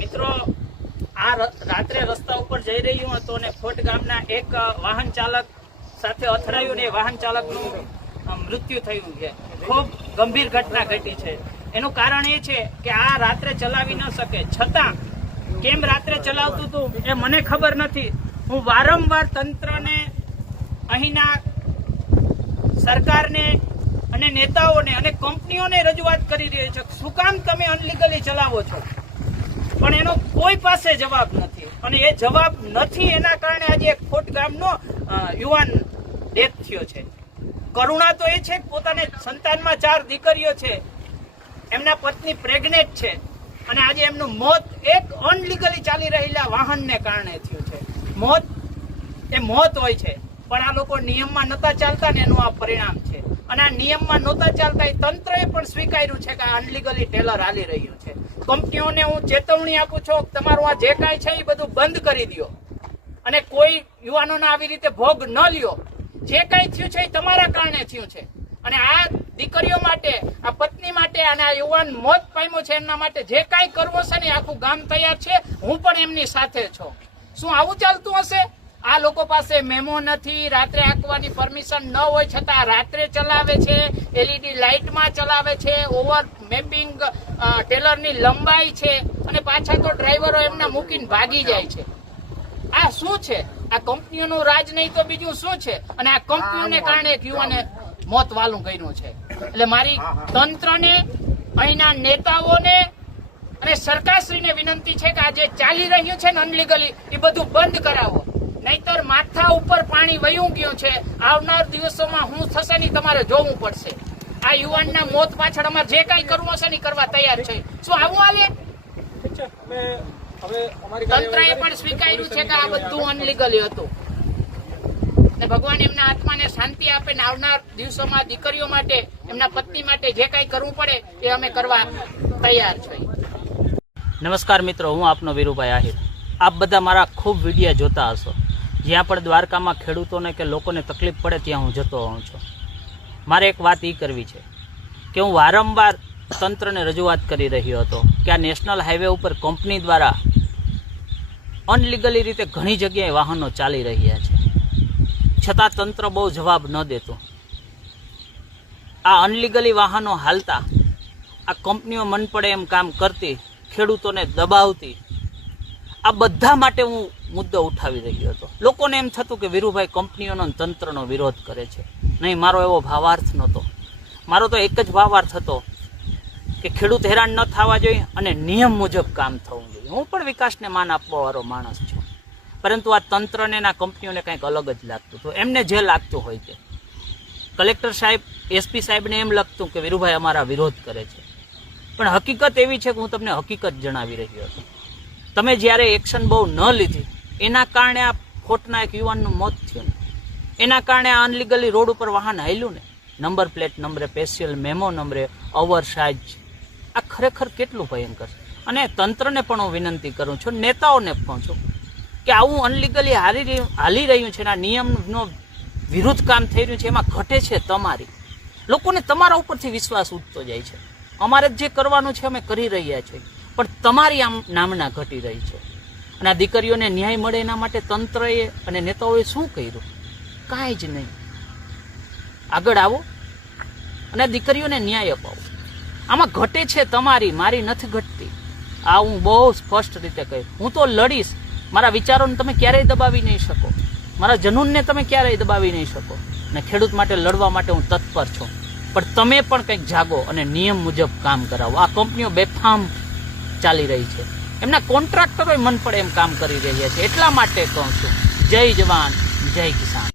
મિત્રો, આ રાત્રે રસ્તા ઉપર જઈ રહ્યું હતું અને ખોટ ગામના એક વાહન ચાલક સાથે અથડાયું ને વાહન ચાલકનું મૃત્યુ થયું છે. ખૂબ ગંભીર ઘટના ઘટી છે. એનું કારણ એ છે કે આ રાત્રે ચલાવી ન શકે. છતાં, કેમ રાત્રે ચલાવતું હતું એ મને ખબર નથી. હું વારંવાર તંત્રને, અહીંના સરકારને અને નેતાઓને અને કંપનીઓને રજૂઆત કરી રહી છે શું કામ તમે અનલીગલી ચલાવો છો? પણ એનો કોઈ પાસે જવાબ નથી. અને એ જવાબ નથી એના કારણે આજે એક ખોટ ગામનો યુવાન ડેથ થયો છે. કરુણા તો એ છે કે પોતાને સંતાનમાં ચાર દીકરીઓ છે. એમના પત્ની પ્રેગ્નેન્ટ છે. અને આજે એમનું મોત એક અનલીગલી ચાલી રહેલા વાહનને કારણે થયું છે. મોત, એ મોત હોય છે. પણ આ લોકો નિયમમાં નતા ચાલતા ને એનું આ પરિણામ છે. અને આ નિયમમાં નહોતા ચાલતા, એ તંત્રએ પણ સ્વીકાર્યું છે કે આ અનલીગલી ટેલર હાલી રહ્યું છે. કંપનીઓને હું ચેતવણી આપું છું, તમારું આ જે કાંઈ છે એ બધું બંધ કરી દ્યો અને કોઈ યુવાનોને આવી રીતે ભોગ ન લ્યો. જે કાંઈ થયું છે એ તમારા કારણે થયું છે. અને આ દીકરીઓ માટે, આ પત્ની માટે અને આ યુવાન મોત પામ્યો છે એમના માટે જે કાંઈ કરવો છે ને આખું ગામ તૈયાર છે. હું પણ એમની સાથે છું. શું આવું ચાલતું હશે? આ લોકો પાસે મેમો નથી રાત્રે આંકવાની પરમિશન ન હોય છતાં રાત્રે ચલાવે છે એલઈડી લાઇટમાં ચલાવે છે ઓવર મેપિંગ ટેલરની લંબાઈ છે અને પાછા તો ડ્રાઈવરો એમને મૂકીને ભાગી જાય છે. આ શું છે? આ કંપનીઓનું રાજ નહીં તો બીજું શું છે? અને આ કંપનીઓને કારણે એક યુવાને મોત વાલું કર્યું છે. એટલે મારી તંત્રને અહીંના નેતાઓને અને સરકારશ્રીને વિનંતી છે કે આ જે ચાલી રહ્યું છે ને અનલીગલી એ બધું બંધ કરાવો. નહીતર માથા ઉપર પાણી વયું ગયું છે. આવનાર દિવસોમાં હું થશે નહીં તમારે જોવું પડશે. આ યુવાનના મોત પાછળ અમારે જે કાંઈ કરવું હશે ને કરવા તૈયાર છે. શું આવું હાલે? ઠીક છે અમે હવે અમારી તંત્રએ પણ સ્વીકાર્યું છે કે આ બધું અનલીગલી હતું. ને ભગવાન એમના આત્માને શાંતિ આપે ને આવનાર દિવસોમાં દીકરીઓ માટે એમના પત્ની માટે જે કાંઈ કરવું પડે એ અમે કરવા તૈયાર છીએ નમસ્કાર મિત્રો હું આપનો વીરુભાઈ આહિર. આપ બધા મારા ખૂબ વિડીયા જોતા હશો. જ્યાં પણ દ્વારકામાં ખેડૂતોને કે લોકોને તકલીફ પડે ત્યાં હું જતો હોઉં છું. મારે એક વાત એ કરવી છે કે હું વારંવાર તંત્રને રજૂઆત કરી રહ્યો હતો કે આ નેશનલ હાઈવે ઉપર કંપની દ્વારા અનલીગલી રીતે ઘણી જગ્યાએ વાહનો ચાલી રહ્યા છે. છતાં તંત્ર બહુ જવાબ ન દેતું. આ અનલીગલી વાહનો હાલતા આ કંપનીઓ મન પડે એમ કામ કરતી, ખેડૂતોને દબાવતી, આ બધા માટે હું મુદ્દો ઉઠાવી રહ્યો હતો. લોકોને એમ થતું કે વીરુભાઈ કંપનીઓનો તંત્રનો વિરોધ કરે છે. નહીં, મારો એવો ભાવાર્થ નહોતો. મારો તો એક જ ભાવાર્થ હતો કે ખેડૂત હેરાન ન થવા જોઈએ અને નિયમ મુજબ કામ થવું જોઈએ. હું પણ વિકાસને માન આપવાવાળો માણસ છું. પરંતુ આ તંત્રને ના કંપનીઓને કંઈક અલગ જ લાગતું હતું. એમને જે લાગતું હોય તે. કલેક્ટર સાહેબ, એસપી સાહેબને એમ લાગતું કે વીરુભાઈ અમારા વિરોધ કરે છે. પણ હકીકત એવી છે કે હું તમને હકીકત જણાવી રહ્યો છું. તમે જ્યારે એક્શન બહુ ન લીધી એના કારણે આ ખોટના એક યુવાનનું મોત થયું ને. એના કારણે આ અનલીગલી રોડ ઉપર વાહન હાલ્યું ને. નંબર પ્લેટ, નંબરે સ્પેશિયલ મેમો નંબરે ઓવર સાઇઝ આ ખરેખર કેટલું ભયંકર છે? અને તંત્રને પણ હું વિનંતી કરું છું, નેતાઓને પણ છું, કે આવું અનલીગલી હાલી રહ્યું હાલી રહ્યું છે આ નિયમનો વિરુદ્ધ કામ થઈ રહ્યું છે, એમાં ઘટે છે તમારી. લોકોને તમારા ઉપરથી વિશ્વાસ ઉઠતો જાય છે. અમારે જે કરવાનું છે, અમે કરી રહ્યા છીએ પણ તમારી આમ નામના ઘટી રહી છે. અને આ દીકરીઓને ન્યાય મળે એના માટે તંત્રએ અને નેતાઓએ શું કર્યું? કાંઈ જ નહીં. આગળ આવો અને દીકરીઓને ન્યાય અપાવો. આમાં ઘટે છે તમારી, મારી નથી ઘટતી. આ હું બહુ સ્પષ્ટ રીતે કહીશ હું તો લડીશ. મારા વિચારોને તમે ક્યારેય દબાવી નહીં શકો. મારા જનૂનને તમે ક્યારેય દબાવી નહીં શકો. અને ખેડૂત માટે લડવા માટે હું તત્પર છું. પણ તમે પણ કંઈક જાગો અને નિયમ મુજબ કામ કરાવો. આ કંપનીઓ બેફામ ચાલી રહી છે. એમના કોન્ટ્રાક્ટરો મન પડે એમ કામ કરી રહ્યા છે. એટલા માટે કહું છું. જય જવાન, જય કિસાન.